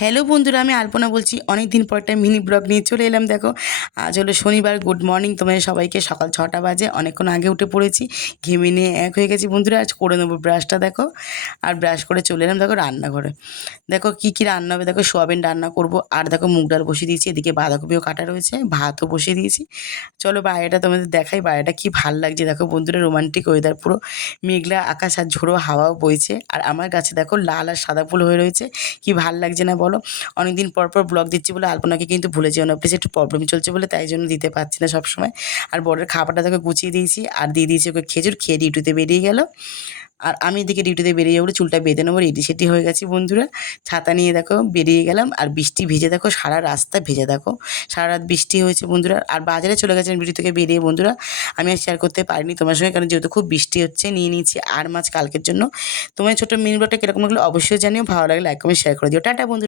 Hello বন্ধুরা, আমি আলপনা বলছি। অনেক দিন পর একটা মিনি ব্লগ নিয়ে চলে এলাম। দেখো, আজ হলো শনিবার। গুড মর্নিং তোমাদের সবাইকে। সকাল 6টা বাজে, অনেকক্ষণ আগে উঠে পড়েছি, ঘেমে নিয়ে এক হয়ে গেছি বন্ধুরা। আজ করে নেবো ব্রাশটা, দেখো। আর ব্রাশ করে চলে এলাম দেখো রান্নাঘরে। দেখো কী কী রান্না হবে, দেখো সোয়াবিন রান্না করব। আর দেখো মুগ ডাল বসিয়ে দিয়েছি, এদিকে বাঁধাকপিও কাটা রয়েছে, ভাতও বসিয়ে দিয়েছি। চলো বাইরেটা তোমাদের দেখাই, বাইরেটা কী ভাল লাগছে দেখো বন্ধুরা। রোমান্টিক ওয়েদার পুরো, মেঘলা আকাশ আর ঝোড়ো হাওয়াও বইছে। আর আমার গাছে দেখো লাল আর সাদা ফুল হয়ে রয়েছে, কি ভাল লাগছে না বলো। অনেকদিন পর পর ব্লগ দিচ্ছি বলে আলপনাকে কিন্তু ভুলে যেও না প্লিজ, একটু প্রবলেম চলছে বলে তাই জন্য দিতে পারছি না সবসময়। আর বরের খাবারটা দেখো গুছিয়ে দিয়েছি, আর দিয়ে দিয়েছি ওকে খেজুর, খেয়ে ডিউটিতে বেরিয়ে গেল। আর আমি এদিকে ডিউটিতে বেরিয়ে যাবো, চুলটা বেঁধে নেবো, রেডি সেটি হয়ে গেছি বন্ধুরা। ছাতা নিয়ে দেখো বেরিয়ে গেলাম, আর বৃষ্টি ভিজে দেখো, সারা রাস্তা ভেজে দেখো, সারা রাত বৃষ্টি হয়েছে বন্ধুরা। আর বাজারে চলে গেছেন ডিউটি থেকে বেরিয়ে বন্ধুরা। আমি আর শেয়ার করতে পারিনি তোমার সঙ্গে, কারণ যেহেতু খুব বৃষ্টি হচ্ছে, নিয়ে নিয়েছি আর মাছ কালকের জন্য। তোমার ছোটো মিনি ব্লগটা কীরকম লাগলো অবশ্যই জানিও, ভালো লাগলে লাইক কমেন্ট শেয়ার করে দিও। টাটা বন্ধু।